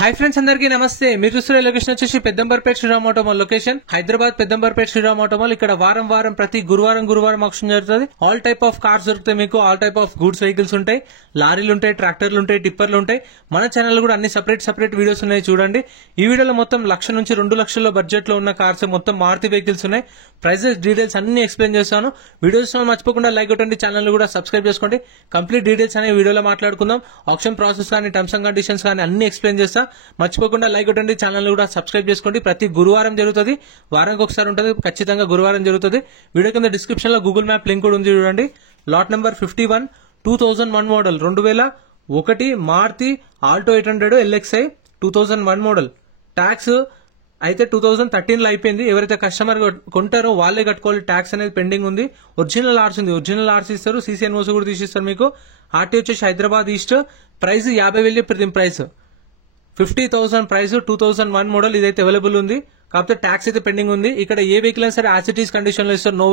Hi friends अंदर की नमस्ते మీరు చూస్తున్న లొకేషన్ వచ్చేసి పెద్దంబర్పేట శ్రీరామ్ ఆటోమాల్ లొకేషన్ హైదరాబాద్ పెద్దంబర్పేట శ్రీరామ్ ఆటోమాల్ ఇక్కడ వారం ప్రతి గురువారం ఆక్షన్ జరుగుతుంది ఆల్ టైప్ ఆఫ్ కార్స్ దొరుకుతాయి మీకు all type of goods vehicles ఉంటాయి లారీలు ఉంటాయి ట్రాక్టర్లు ఉంటాయి టిప్పర్లు ఉంటాయి మన ఛానల్ లో కూడా అన్ని సెపరేట్ వీడియోస్ ఉన్నాయి చూడండి ఈ వీడియోలో మొత్తం 1 నుంచి 2 లక్షల బడ్జెట్ లో ఉన్న కార్స్ మొత్తం మారుతి వెహికల్స్ ఉన్నాయి ప్రైసెస్ డీటెయిల్స్ అన్ని ఎక్స్ప్లెయిన్ చేస్తాను వీడియోస్ మర్చిపోకుండా లైక్ కొట్టండి ఛానల్ ను కూడా సబ్స్క్రైబ్ చేసుకోండి కంప్లీట్ డీటెయిల్స్ అనే వీడియోలో మాట్లాడుకుందాం ఆక్షన్ ప్రాసెస్ కానీ టర్మ్స్ అండ్ కండిషన్స్ కానీ అన్ని ఎక్స్ప్లెయిన్ చేస్తా మర్చిపోకుండా లైక్ కొట్టండి ఛానల్ కూడా సబ్స్క్రైబ్ చేసుకోండి ప్రతి గురువారం జరుగుతుంది వారానికి ఒకసారి ఉంటుంది ఖచ్చితంగా గురువారం జరుగుతుంది వీడియో కింద డిస్క్రిప్షన్ లో గూగుల్ మ్యాప్ లింక్ కూడా ఉంది చూడండి lot number 51 2001 model 2001 Maruti Alto 800 LXi 2001 model tax అయితే 2013 లో అయిపోయింది ఎవరైతే కస్టమర్ కొంటారో వాళ్ళే కట్టుకోవాలి ట్యాక్స్ అనేది పెండింగ్ ఉంది ఒరిజినల్ ఆర్స్ ఉంది ఒరిజినల్ ఆర్స్ ఇస్తారు సీసీ ఎన్ఓసి కూడా తీసిస్తారు మీకు ఆర్టీ వచ్చేసి హైదరాబాద్ ఈస్ట్ ప్రైస్ 50,000 ప్రతి ప్రైస్ 50,000 ప్రైస్ 2001 మోడల్ ఇదైతే అవైలబుల్ ఉంది కాకపోతే ట్యాక్స్ అయితే పెండింగ్ ఉంది ఇక్కడ ఏ వెహికల్ అయినా సరే యాసిటీస్ కండిషన్ లో ఇస్తారు నో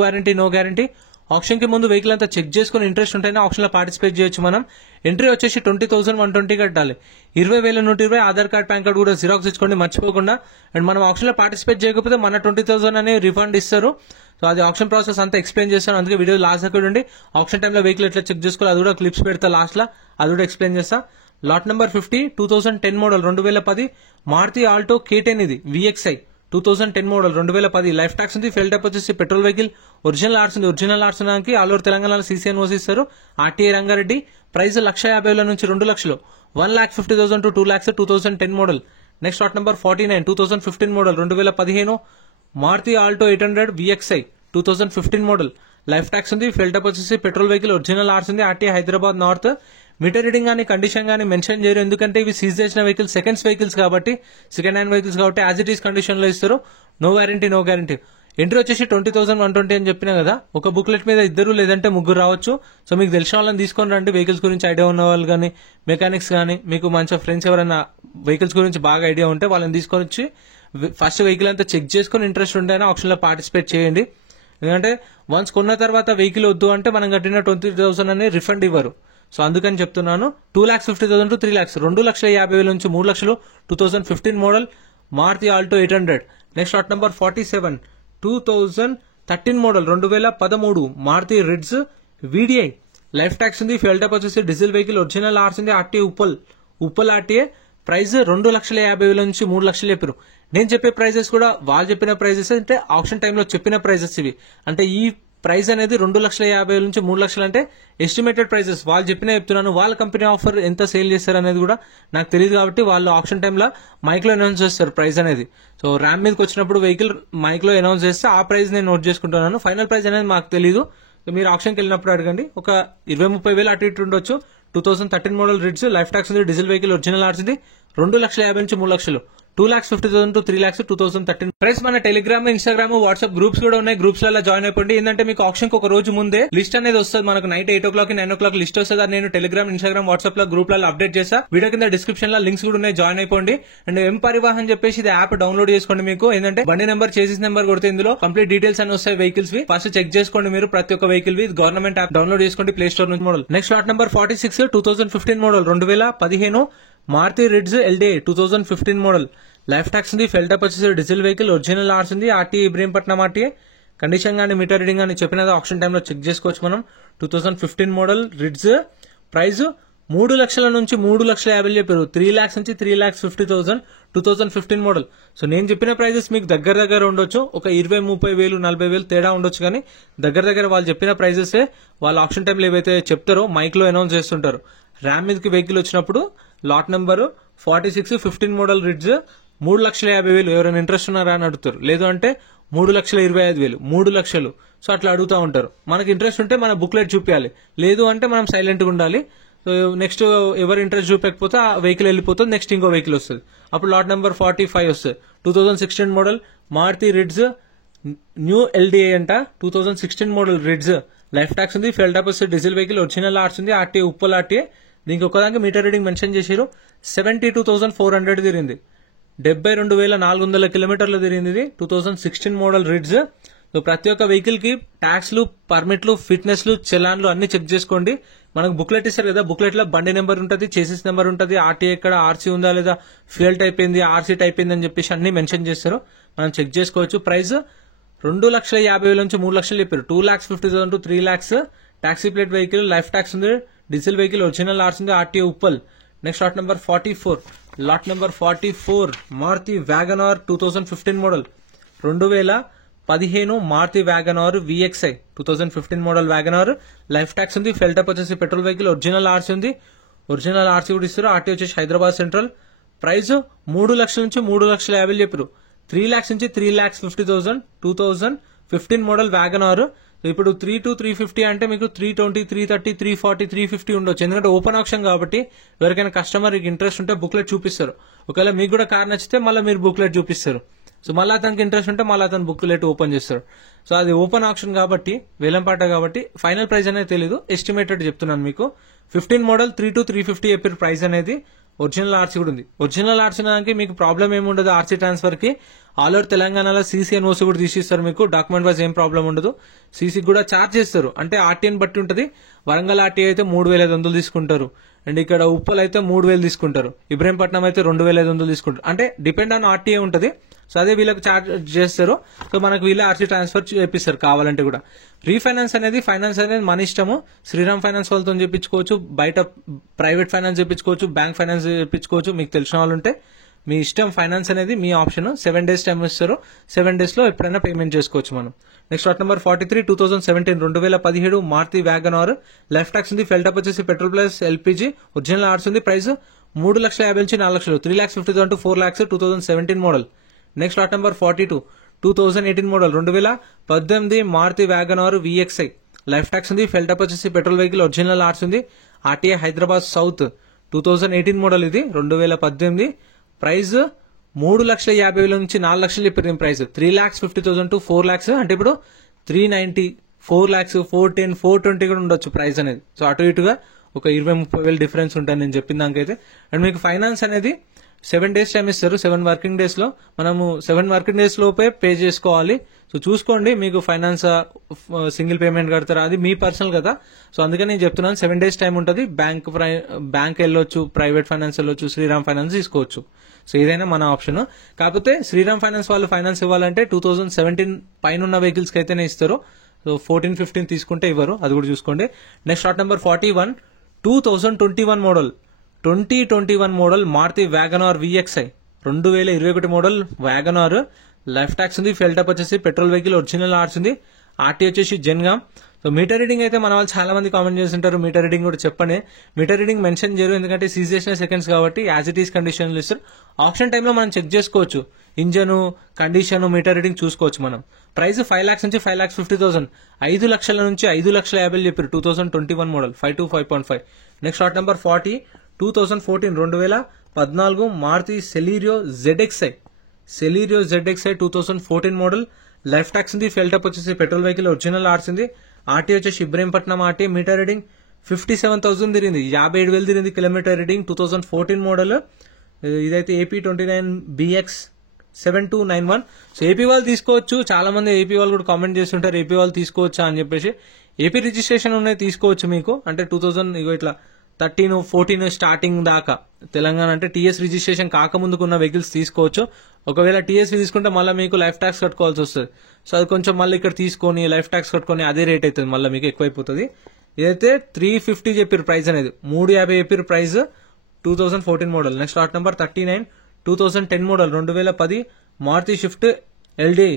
గ్యారంటీ ఆప్షన్ కి ముందు వెహికల్ అంతా చెక్ చేసుకుని ఇంట్రెస్ట్ ఉంటేనే ఆప్షన్ లో పార్టిసిపేట్ చేయొచ్చు మనం ఎంట్రీ వచ్చేసి 20,120 కట్టాలి 20,120 ఆధార్ కార్డ్ పాన్ కార్డ్ కూడా జిరాక్స్ ఇచ్చుకోండి మర్చిపోకుండా అండ్ మనం ఆప్షన్ లో పార్టిసిపేట్ చేయకపోతే మన 20,000 అనే రిఫండ్ ఇస్తారు సో అది ఆప్షన్ ప్రాసెస్ అంతా ఎక్స్ప్లెయిన్ చేస్తాను అందుకే వీడియో లాస్ట్ దాకా చూడండి ఆప్షన్ టైంలో వెహికల్ ఎట్లా చెక్ చేసుకోవాలి అది కూడా క్లిప్స్ పెడతా లాస్ట్ లో అది కూడా ఎక్స్ప్లెయిన్ చేస్తా lot number 50 2010 model 2010 Maruti Alto K10 ఇది VXi 2010 మోడల్ 2010 లైఫ్ ట్యాక్స్ ఉంది ఫెల్ టైప్ వచ్చేసి పెట్రోల్ వెహికల్ ఒరిజినల్ ఆర్ట్స్ ఉంది ఒరిజినల్ ఆర్ట్స్ ఉన్నాకి ఆల్ ఓవర్ తెలంగాణలో CCNOC ఇస్తారు ఆర్టీఐ రంగారెడ్డి ప్రైస్ 1,50,000 నుంచి 2 లక్షలు 1,50,000 to 2 lakhs 2010 model next lot number 49 2015 model 2015 Maruti Alto 800 VXi 2015 model life tax ఉంది ఫెల్ టైప్ వచ్చేసి పెట్రోల్ వెహికల్ ఒరిజినల్ ఆర్ట్స్ ఉంది RTI Hyderabad north metre reading కానీ కండిషన్ కానీ మెన్షన్ చేయరు ఎందుకంటే ఇవి సీజ్ చేసిన వెహికల్స్ సెకండ్ హ్యాండ్ వెహికల్స్ కాబట్టి యాజ్ ఇట్ ఈస్ కండిషన్ లో ఇస్తారు నో గ్యారంటీ ఎంట్రీ వచ్చేసి 20,120 అని చెప్పినా కదా ఒక బుక్లెట్ మీద 2 లేదంటే 3 రావచ్చు సో మీకు తెలిసిన వాళ్ళని తీసుకొని రండి వెహికల్స్ గురించి ఐడియా ఉన్న వాళ్ళు కానీ మెకానిక్స్ కానీ మీకు మంచి ఫ్రెండ్స్ ఎవరైనా వెహికల్స్ గురించి బాగా ఐడియా ఉంటే వాళ్ళని తీసుకొని వచ్చి ఫస్ట్ వెహికల్ అంతా చెక్ చేసుకుని ఇంట్రెస్ట్ ఉంటేనే ఆప్షన్ లో పార్టిసిపేట్ చేయండి ఎందుకంటే వన్స్ కొన్న తర్వాత వెహికల్ వద్దు అంటే మనం కట్టిన 20,000 అనే రిఫండ్ ఇవ్వరు సో అందుకని చెప్తున్నాను 2,50,000 to 3 lakhs 2,50,000 నుంచి 3 లక్షలు 2015 model Maruti Alto 800 next lot number 47 2013 model 2013 Maruti Ritz VDI life tax ఉంది ఫ్యూయల్ టైప్ వచ్చేసి డీజిల్ వెహికల్ ఒరిజినల్ ఆర్స్ ఉంది ఆర్టీ ఉప్పల్ ఆర్టీఏ ప్రైస్ 2,50,000 నుంచి 3 లక్షలు చెప్పారు నేను చెప్పే ప్రైజెస్ కూడా వాళ్ళు చెప్పిన ప్రైజెస్ అంటే ఆప్షన్ టైంలో చెప్పిన ప్రైజెస్ ఇవి అంటే ఈ ప్రైస్ అనేది 2,50,000 నుంచి 3 లక్షలు అంటే ఎస్టిమేటెడ్ ప్రైసెస్ వాళ్ళు చెప్పినా చెప్తున్నాను వాళ్ళ కంపెనీ ఆఫర్ ఎంత సేల్ చేస్తారు అనేది కూడా నాకు తెలియదు కాబట్టి వాళ్ళు ఆప్షన్ టైంలో మైక్ లో అనౌన్స్ చేస్తారు ప్రైస్ అనేది సో ర్యామ్ మీదకి వచ్చినప్పుడు వెహికల్ మైక్ లో అనౌన్స్ చేస్తే ఆ ప్రైస్ నేను నోట్ చేసుకుంటున్నాను ఫైనల్ ప్రైస్ అనేది మాకు తెలియదు మీరు ఆప్షన్కి వెళ్ళినప్పుడు అడగండి ఒక 20-30 అటు ఇటు ఉండొచ్చు 2013 మోడల్ రిడ్జ్ లైఫ్ ట్యాక్స్ ఉంది డీజిల్ వెహికల్ ఒరిజినల్ ఆర్స్ ఉంది 2,50,000 నుంచి 3 లక్షలు 2,50,000 to 3 lakhs 2013 ఫ్రెండ్స్ మన టెలిగ్రామ్ ఇన్స్టాగ్రామ్ వాట్సాప్ గ్రూప్స్ కూడా ఉన్నాయి గ్రూప్స్ లలో జాయిన్ అయిపోండి ఏంటంటే మీకు ఆప్షన్ కి ఒక రోజు ముందే లిస్ట్ అనేది వస్తుంది మనకు నైట్ 8 o'clock 9 o'clock లిస్ట్ వస్తుంది అది నేను టెలిగ్రామ్ ఇన్స్టాగ్రామ్ వాట్సాప్ లో గ్రూప్ లలో అప్డేట్ చేస్తా వీడియో కింద డిస్క్రిప్షన్ లో లింక్స్ కూడా ఉన్నాయి జాయిన్ అయిపోండి అండ్ ఎం పరివాహన్ చెప్పేసి ఇది యాప్ డౌన్లోడ్ చేసుకోండి మీకు ఏంటంటే బండి నెంబర్ చేసిస్ నెంబర్ కొడితే ఇందులో కంప్లీట్ డీటెయిల్స్ అని వస్తాయి వెహికల్స్ వి ఫస్ట్ చెక్ చేసుకోండి మీరు ప్రతి ఒక్క వెహికల్ వి గవర్నమెంట్ యాప్ డౌన్లోడ్ చేసుకోండి ప్లే స్టోర్ నుంచి model next lot number 46 2015 model 2015 Maruti Ritz LDI 2015 model life tax ఉంది ఫెల్ టైప్ వచ్చేసి డీజిల్ వెహికల్ ఒరిజినల్ ఆర్స్ ఉంది ఆర్టీ ఇబ్రహీంపట్నం ఆర్టీఏ కండిషన్ కానీ మీటర్ రీడింగ్ కానీ చెప్పినది ఆప్షన్ టైంలో చెక్ చేసుకోవచ్చు మనం 2015 మోడల్ రిడ్జ్ ప్రైస్ 3 లక్షల నుంచి 3,50,000 చెప్పారు 3 lakhs నుంచి 3,50,000 2015 మోడల్ సో నేను చెప్పిన ప్రైజెస్ మీకు దగ్గర ఉండొచ్చు ఒక 20,30,000 40,000 తేడా ఉండొచ్చు కానీ దగ్గర వాళ్ళు చెప్పిన ప్రైజెస్ వాళ్ళ ఆప్షన్ టైంలో ఏవైతే చెప్తారో మైక్ లో అనౌన్స్ చేస్తుంటారు ర్యామ్ మీదకి వెహికల్ వచ్చినప్పుడు లాట్ నెంబర్ 46 15 మోడల్ రిడ్జ్ 3,50,000 ఎవరైనా ఇంట్రెస్ట్ ఉన్నారా అని అడుగుతారు లేదు అంటే 3,25,000 3 లక్షలు సో అట్లా అడుగుతూ ఉంటారు మనకి ఇంట్రెస్ట్ ఉంటే మన బుక్లెట్ చూపించాలి లేదు అంటే మనం సైలెంట్ గా ఉండాలి సో నెక్స్ట్ ఎవరు ఇంట్రెస్ట్ చూపకపోతే ఆ వెహికల్ వెళ్ళిపోతుంది నెక్స్ట్ ఇంకో వెహికల్ వస్తుంది అప్పుడు లాట్ నెంబర్ 45 వస్తుంది 2016 model Maruti Ritz new LDI అంట 2016 మోడల్ రిడ్జ్ లైఫ్ ట్యాక్స్ ఉంది ఫెల్ టైప్ వస్తుంది డీజిల్ వెహికల్ ఒరిజినల్ ఆర్ట్స్ ఉంది ఆర్టీఏ ఉప్పల్ ఆర్టీఏ దీనికి ఒకదానికి మీటర్ రీడింగ్ మెన్షన్ చేసారు 72,400 తిరిగింది 72,400 కిలోమీటర్లు తిరిగింది ఇది 2016 మోడల్ రిడ్జ్ సో ప్రతి ఒక్క వెహికల్ కి ట్యాక్స్లు పర్మిట్లు ఫిట్నెస్లు చలాన్లు అన్ని చెక్ చేసుకోండి మనకు బుక్లెట్ ఇస్తారు కదా, బుక్లెట్ లో బండి నెంబర్ ఉంటుంది, చేసిస్ నెంబర్ ఉంటుంది, ఆర్టీఏ ఎక్కడ, ఆర్సీ ఉందా లేదా, ఫ్యూయల్ టైప్ ఏంది, ఆర్సీ టైప్ ఏంది అని చెప్పేసి అన్ని మెన్షన్ చేస్తారు. మనం చెక్ చేసుకోవచ్చు. ప్రైస్ 2,50,000 నుంచి 3 లక్షలు చెప్పారు. 2,50,000 to 3 lakhs. Taxi plate vehicle, life tax ఉంది, డీజిల్ వెహికల్, ఒరిజినల్ ఆర్స్ ఉంది, RTA Uppal. Next lot number 44 Maruti WagonR 2015 model, 2015 Maruti WagonR VXI 2015 model WagonR. Life tax ఉంది, ఫెల్టప్ వచ్చేసి పెట్రోల్ వెహికల్, ఒరిజినల్ ఆర్సీ ఉంది, ఒరిజినల్ ఆర్సీ కూడా ఇస్తారు. ఆర్టీ వచ్చేసి హైదరాబాద్ సెంట్రల్. ప్రైస్ 3 లక్షల నుంచి 3,50,000 చెప్పారు. 3 lakhs నుంచి 3,50,000 2015 మోడల్ వ్యాగనార్. ఇప్పుడు 3 to 350 అంటే మీకు 320, 330, 340, 350 ఉండొచ్చు. ఎందుకంటే ఓపెన్ ఆప్షన్ కాబట్టి ఎవరికైనా కస్టమర్ ఇంట్రెస్ట్ ఉంటే బుక్లెట్ చూపిస్తారు. ఒకవేళ మీకు కూడా కార్ నచ్చితే మళ్ళీ మీరు బుక్లెట్ చూపిస్తారు. సో మళ్ళీ అతనికి ఇంట్రెస్ట్ ఉంటే మళ్ళీ అతను బుక్లెట్ ఓపెన్ చేస్తారు. సో అది ఓపెన్ ఆప్షన్ కాబట్టి, వేలంపాట కాబట్టి ఫైనల్ ప్రైస్ అనేది తెలియదు, ఎస్టిమేటెడ్ చెప్తున్నాను మీకు. 15 మోడల్ 3 to 350 చెప్పారు ప్రైస్ అనేది. ఒరిజినల్ ఆర్సీ కూడా ఉంది. ఒరిజినల్ ఆర్సీ దానికి మీకు ప్రాబ్లం ఏమి ఉండదు. ఆర్సీ ట్రాన్స్ఫర్ కి ఆల్ ఓవర్ తెలంగాణలో సీసీ అండ్ ఓసీ కూడా తీసిస్తారు మీకు. డాక్యుమెంట్ వైజ్ ఏం ప్రాబ్లం ఉండదు. సీసీ కూడా ఛార్జ్ చేస్తారు, అంటే ఆర్టీఎన్ బట్టి ఉంటుంది. వరంగల్ ఆర్టీఏ అయితే 3,500 తీసుకుంటారు, అండ్ ఇక్కడ ఉప్పల్ అయితే 3,000 తీసుకుంటారు, ఇబ్రహీంపట్నం అయితే 2,500 తీసుకుంటారు. అంటే డిపెండ్ ఆన్ ఆర్టీఏ ఉంటుంది. సో అదే వీళ్ళకి ఛార్జ్ చేస్తారు. సో మనకు వీళ్ళే ఆర్సీ ట్రాన్స్ఫర్ చేపిస్తారు కావాలంటే కూడా. రీఫైనాన్స్ అనేది, ఫైనాన్స్ అనేది మన ఇష్టము. శ్రీరామ్ ఫైనాన్స్ వాళ్ళతో చెప్పించుకోవచ్చు, బయట ప్రైవేట్ ఫైనాన్స్ చెప్పించుకోవచ్చు, బ్యాంక్ ఫైనాన్స్ చెప్పించుకోవచ్చు. మీకు తెలిసిన వాళ్ళు ఉంటే మీ ఇష్టం. ఫైనాన్స్ అనేది మీ ఆప్షన్. 7 days టైం ఇస్తారు. 7 days లో ఎప్పుడైనా పేమెంట్ చేసుకోవచ్చు మనం. Next lot number 43 2017 2017 Maruti WagonR. Life tax ఉంది, ఫెల్టప్ వచ్చేసి పెట్రోల్ ప్లస్ ఎల్పీజీ, ఒరిజినల్ ఆర్స్ ఉంది. ప్రైస్ 3,50,000 నుంచి 4 లక్షలు, 3,50,000 to 4 lakhs 2017 model. Next lot number 42 2018 model, 2018 Maruti WagonR VXI. Life tax ఉంది, ఫెల్టప్ వచ్చేసి పెట్రోల్ వెహికల్, ఒరిజినల్ ఆర్స్ ఉంది, ఆర్టీఏ హైదరాబాద్ సౌత్. 2018 మోడల్ ఇది, 2018. ప్రైస్ 3,50,000 నుంచి 4 లక్షలు చెప్పారు ప్రైస్. 3,50,000 to 4 lakhs అంటే ఇప్పుడు 390, 4 lakhs, 410, 420 కూడా ఉండొచ్చు ప్రైస్ అనేది. సో అటు ఇటుగా ఒక 20-30,000 డిఫరెన్స్ ఉంటుంది నేను చెప్పిన దానికైతే. అండ్ మీకు ఫైనాన్స్ అనేది 7 days టైం ఇస్తారు. 7 working days లో మనము 7 working days లోపే పే చేసుకోవాలి. సో చూసుకోండి, మీకు ఫైనాన్స్ సింగిల్ పేమెంట్ కడతారా అది మీ పర్సనల్ కదా. సో అందుకని నేను చెప్తున్నాను 7 days టైం ఉంటుంది. బ్యాంక్ వెళ్ళొచ్చు, ప్రైవేట్ ఫైనాన్స్ వెళ్ళొచ్చు, శ్రీరామ్ ఫైనాన్స్ తీసుకోవచ్చు. సో ఏదైనా మన ఆప్షన్. కాకపోతే శ్రీరామ్ ఫైనాన్స్ వాళ్ళు ఫైనాన్స్ ఇవ్వాలంటే 2017 పైన ఉన్న వెహికల్స్ కి అయితేనే ఇస్తారు. సో 14, 15 తీసుకుంటే ఇవ్వరు, అది కూడా చూసుకోండి. Next lot number 41 2021 model, 2021 model Maruti WagonR VXI. 2021 model WagonR. Life tax ఉంది, ఫెల్టప్ వచ్చేసి పెట్రోల్ వెహికల్, ఒరిజినల్ ఆర్స్ ఉంది, ఆర్టీ వచ్చేసి జెన్గామ్. సో మీటర్ రీడింగ్ అయితే మన వాళ్ళు చాలా మంది కామెంట్ చేస్తుంటారు, మీటర్ రీడింగ్ కూడా చెప్పండి. మీటర్ రీడింగ్ మెన్షన్ చేయరు, ఎందుకంటే సీజ్ చేసిన సెకండ్స్ కాబట్టి యాజ్ ఇట్ ఈస్ కండిషన్లు ఇస్తారు. ఆప్షన్ టైంలో మనం చెక్ చేసుకోవచ్చు, ఇంజన్ కండిషన్, మీటర్ రీడింగ్ చూసుకోవచ్చు మనం. ప్రైస్ 5 lakhs నుంచి 5,50,000, 5 లక్షల నుంచి 5,50,000 చెప్పారు. 2021 model 5 to 5.5. Next lot number 40 2014 2014 Maruti Celerio ZXI. Celerio ZXI 2014 model. Life tax ఉంది, ఫెల్టప్ వచ్చేసి పెట్రోల్ వెహికల్, ఒరిజినల్ ఆర్స్ ఉంది, ఆర్టీ వచ్చేసి ఇబ్రహీంపట్నం ఆర్టీ. మీటర్ రీడింగ్ 57,000 తిరిగింది, 57,000 తిరిగింది కిలోమీటర్ రీడింగ్. 2014 మోడల్. ఇదైతే AP29BX 7291. సో ఏపీ వాళ్ళు తీసుకోవచ్చు. చాలా మంది ఏపీ వాళ్ళు కూడా కామెంట్ చేస్తుంటారు ఏపీ వాళ్ళు తీసుకోవచ్చా అని చెప్పేసి. ఏపీ రిజిస్ట్రేషన్ ఉన్నాయి, తీసుకోవచ్చు మీకు. అంటే 2000 ఇట్లా 13, 14 స్టార్టింగ్ దాకా తెలంగాణ అంటే టీఎస్ రిజిస్ట్రేషన్ కాకముందుకున్న వెహికల్స్ తీసుకోవచ్చు. ఒకవేళ టీఎస్ తీసుకుంటే మళ్ళీ మీకు లైఫ్ ట్యాక్స్ కట్టుకోవాల్సి వస్తుంది. సో అది కొంచెం మళ్ళీ ఇక్కడ తీసుకొని లైఫ్ ట్యాక్స్ కట్టుకొని అదే రేట్ అవుతుంది, మళ్ళీ మీకు ఎక్కువైపోతుంది. ఇదైతే 350 చెప్పారు ప్రైస్ అనేది, 350 చెప్పారు price. 2014 model. Next lot number 39 2010 model, 2010 Maruti Swift LDI.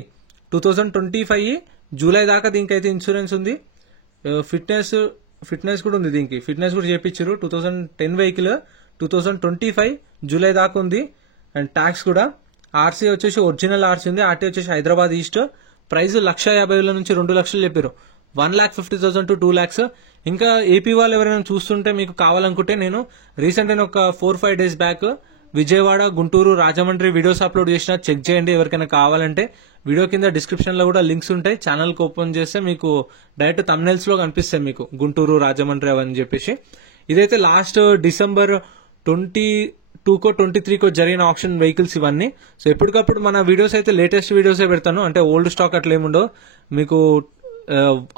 2025 July దాకా దీనికైతే ఇన్సూరెన్స్ ఉంది, ఫిట్నెస్ కూడా ఉంది, దీనికి ఫిట్నెస్ కూడా చేయించారు. 2010 వెహికల్ 2025 జూలై దాకా ఉంది. అండ్ ట్యాక్స్ కూడా. ఆర్సీ వచ్చేసి ఒరిజినల్ ఆర్సీ ఉంది, ఆర్టీ వచ్చేసి హైదరాబాద్ ఈస్ట్. ప్రైస్ 1,50,000 నుంచి 2 లక్షలు చెప్పారు. 1,50,000 to 2 lakhs. ఇంకా ఏపీ వాళ్ళు ఎవరైనా చూస్తుంటే మీకు కావాలనుకుంటే నేను రీసెంట్ ఒక 4-5 days back Vijayawada, Guntur, Rajahmundry videos upload చేసిన, చెక్ చేయండి ఎవరికైనా కావాలంటే. వీడియో కింద డిస్క్రిప్షన్ లో కూడా లింక్స్ ఉంటాయి. ఛానల్ కి ఓపెన్ చేస్తే మీకు డైరెక్ట్ థంబ్నెయిల్స్ లో కనిపిస్తాయి మీకు గుంటూరు, రాజమండ్రి అవని చెప్పేసి. ఇదైతే లాస్ట్ డిసెంబర్ 22కో 23కో జరిగిన ఆప్షన్ వెహికల్స్ ఇవన్నీ. సో ఎప్పటికప్పుడు మన వీడియోస్ అయితే లేటెస్ట్ వీడియోసే పెడతాను, అంటే ఓల్డ్ స్టాక్ అట్లా ఏముండవు. మీకు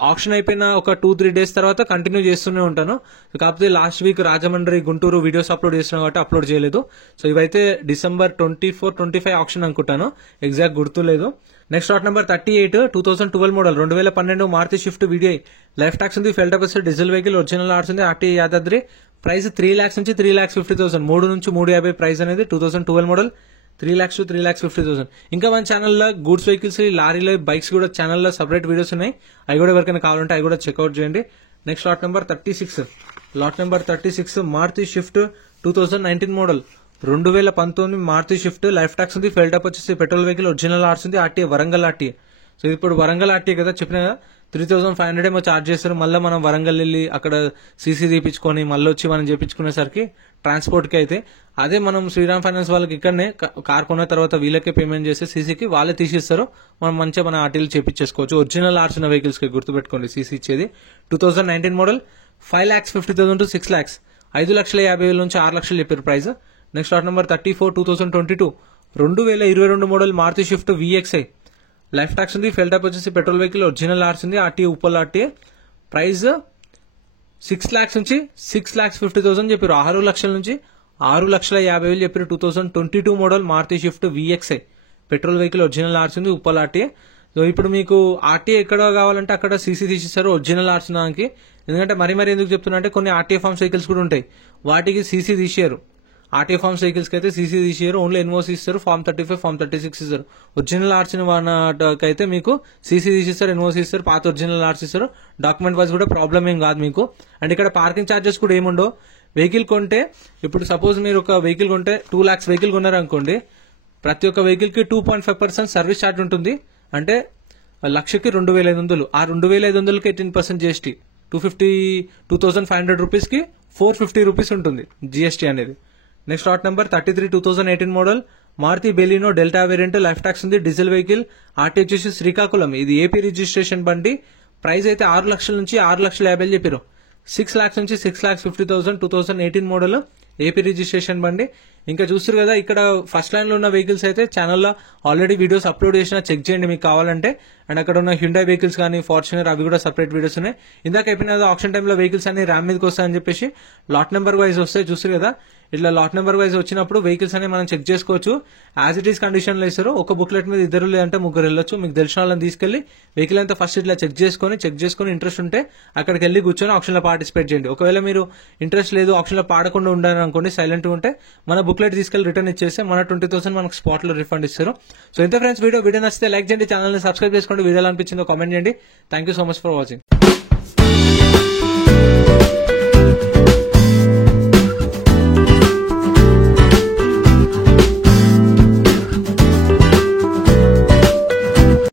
ఆప్షన్ అయిపోయిన ఒక 2-3 డేస్ తర్వాత కంటిన్యూ చేస్తూనే ఉంటాను. కాకపోతే last week Rajahmundry Guntur videos upload చేస్తున్నాను కాబట్టి అప్లోడ్ చేయలేదు. సో ఇవైతే డిసెంబర్ 24-25 ఆప్షన్ అనుకుంటాను, ఎగ్జాక్ట్ గుర్తులేదు. Next lot number 38 2012 model 2012 Maruti Swift VDI, life tax ఉంది, ఫెల్ టెపస్ డీజిల్ వెహికల్, ఒరిజినల్ ఆర్ట్స్ ఉంది, ఆర్టీ యాదాద్రి. ప్రైస్ 3 lakhs నుంచి 3,50,000, 3 నుంచి 350 ప్రైస్ అనేది. 2012 మోడల్ 3 lakhs to 3,50,000. ఇంకా మన ఛానల్లో గూడ్స్ వెహికల్స్, లారీలో, బైక్స్ కూడా ఛానల్లో సపరేట్ వీడియోస్ ఉన్నాయి, అవి కూడా ఎవరికైనా కావాలంటే అవి కూడా చెక్అవుట్ చేయండి. Next lot number 36 Maruti Swift 2019 model 2019 Maruti Swift, life tax ఉంది, ఫెల్ టప్ వచ్చేసి పెట్రోల్ వెహికల్, ఒరిజినల్ ఆర్ట్స్ ఉంది, ఆర్టీఏ వరంగల్ ఆర్టీఏ. సో ఇప్పుడు వరంగల్ ఆర్టీఏ కదా చెప్పిన 3,500 ఏమో చార్జ్ చేస్తారు. మళ్ళీ మనం వరంగల్ వెళ్ళి అక్కడ సీసీ తీపించుకొని మళ్ళీ వచ్చి మనం చేపించుకునేసరికి ట్రాన్స్పోర్ట్కి అయితే, అదే మనం శ్రీరామ్ ఫైనాన్స్ వాళ్ళకి ఇక్కడనే కార్ కొన్న తర్వాత వీళ్ళకే పేమెంట్ చేసి సీసీకి వాళ్ళే తీసిస్తారు, మనం మంచిగా మన ఆర్టీలు చేపించేసుకోవచ్చు. ఒరిజినల్ ఆర్ట్స్ ఉన్న వెహికల్స్ కి గుర్తుపెట్టుకోండి సీసీ ఇచ్చేది. 2019 మోడల్ 5,50,000 to 6 lakhs, 5,50,000 నుంచి 6 లక్షలు చెప్పారు price. Next lot number 34 2022 2022 model Maruti Swift VXI, life tax ఉంది, ఫెల్ టైప్ వచ్చేసి పెట్రోల్ వెహికల్, ఒరిజినల్ ఆర్ట్స్ ఉంది, RT Uppal RT. Price 6 lakhs నుంచి 6,50,000 చెప్పారు, 6 లక్షల నుంచి 6,50,000 చెప్పారు. 2022 model Maruti Swift VXI, petrol vehicle, original ఆర్ట్స్ ఉంది, ఉప్పల్ ఆర్టీ. సో ఇప్పుడు మీకు ఆర్టీఏ ఎక్కడ కావాలంటే అక్కడ సీసీ తీసిస్తారు ఒరిజినల్ ఆర్ట్స్ దానికి. ఎందుకంటే మరీ ఎందుకు చెప్తున్నా అంటే కొన్ని ఆర్టీఏ ఫార్మ్స్ వెహికల్స్ కూడా ఉంటాయి, వాటికి సీసీ తీసారు. ఆర్టీఏ ఫార్మ్స్ వెహికల్స్ కి అయితే సీసీ తీసారు, ఓన్లీ ఎన్ఓసి ఇస్తారు, ఫార్మ్ 35 ఫార్మ్ 36 ఇస్తారు. ఒరిజినల్ ఆర్ట్స్ అయితే మీకు సీసీ తీసిస్తారు, ఎన్ఓసి ఇస్తారు, పాత ఒరిజినల్ ఆర్ట్స్ ఇస్తారు. డాక్యుమెంట్ వైజ్ కూడా ప్రాబ్లం ఏం కాదు మీకు. అండ్ ఇక్కడ పార్కింగ్ ఛార్జెస్ కూడా ఏముండవు. వెహికల్ కొంటే ఇప్పుడు సపోజ్ మీరు ఒక వెహికల్ కొంటే 2 lakhs వెహికల్ కొన్నారనుకోండి, ప్రతి ఒక్క వెహికల్ కి 2.5% సర్వీస్ ఛార్జ్ ఉంటుంది. అంటే లక్షకి 2,500, ఆ 2,500కి 18% GST, 2,500 రూపీస్ కి 450 రూపీస్ ఉంటుంది జిఎస్టీ అనేది. Next lot number 33 2018 model Maruti Baleno Delta variant, life tax ఉంది, డీజిల్ వెహికల్, ఆర్టీ వచ్చేసి శ్రీకాకుళం, ఇది ఏపీ రిజిస్ట్రేషన్ బండి. ప్రైస్ అయితే 6 లక్షల నుంచి 6,50,000 చెప్పారు, 6 lakhs నుంచి 6,50,000. 2018 మోడల్ ఏపీ రిజిస్ట్రేషన్ బండి. ఇంకా చూస్తారు కదా ఇక్కడ ఫస్ట్ లైన్ లో ఉన్న వెహికల్స్ అయితే ఛానల్లో ఆల్రెడీ వీడియోస్ అప్లోడ్ చేసినా, చెక్ చేయండి మీకు కావాలంటే. అండ్ అక్కడ ఉన్న హ్యుండై వెహికల్స్ కానీ ఫార్చునర్ అవి కూడా సపరేట్ వీడియోస్ ఉన్నాయి. ఇందాక అయిపోయిన ఆప్షన్ టైంలో వెహికల్స్ అన్ని ర్యామ్ మీదకి వస్తాయని చెప్పేసి లాట్ నెంబర్ వైజ్ వస్తాయి, చూస్తారు కదా. ఇట్లా లాట్ నెంబర్ వైజ్ వచ్చినప్పుడు వెహికల్స్ అనేవి మనం చెక్ చేసుకోవచ్చు. యాజ్ ఇట్ ఈస్ కండిషన్ లో ఇస్తారు. ఒక బుక్లెట్ మీద 2 లేదంటే 3 వెళ్ళొచ్చు. మీకు తెలిసిన వాళ్ళని తీసుకెళ్లి వెహికల్ అంతా ఫస్ట్ ఇట్లా చెక్ చేసుకొని ఇంట్రెస్ట్ ఉంటే అక్కడికి వెళ్ళి కూర్చొని ఆప్షన్ లో పార్టిసిపేట్ చేయండి. ఒకవేళ మీరు ఇంట్రెస్ట్ లేదు, ఆప్షన్ లో పాడకుండా ఉండాలని అనుకోండి, సైలెంట్ ఉంటే మన బుక్లెట్ తీసుకెళ్లి రిటర్న్ ఇచ్చేస్తే మన 20,000 మనకు స్పాట్ లో రిఫండ్ ఇస్తారు. సో ఇంత ఫ్రెండ్స్, వీడియో నచ్చితే లైక్ చేయండి, ఛానల్ ని సబ్స్క్రైబ్ చేసుకోండి, వీడియోలో అనిపించిందో కామెంట్ చేయండి. Thank you so much for watching.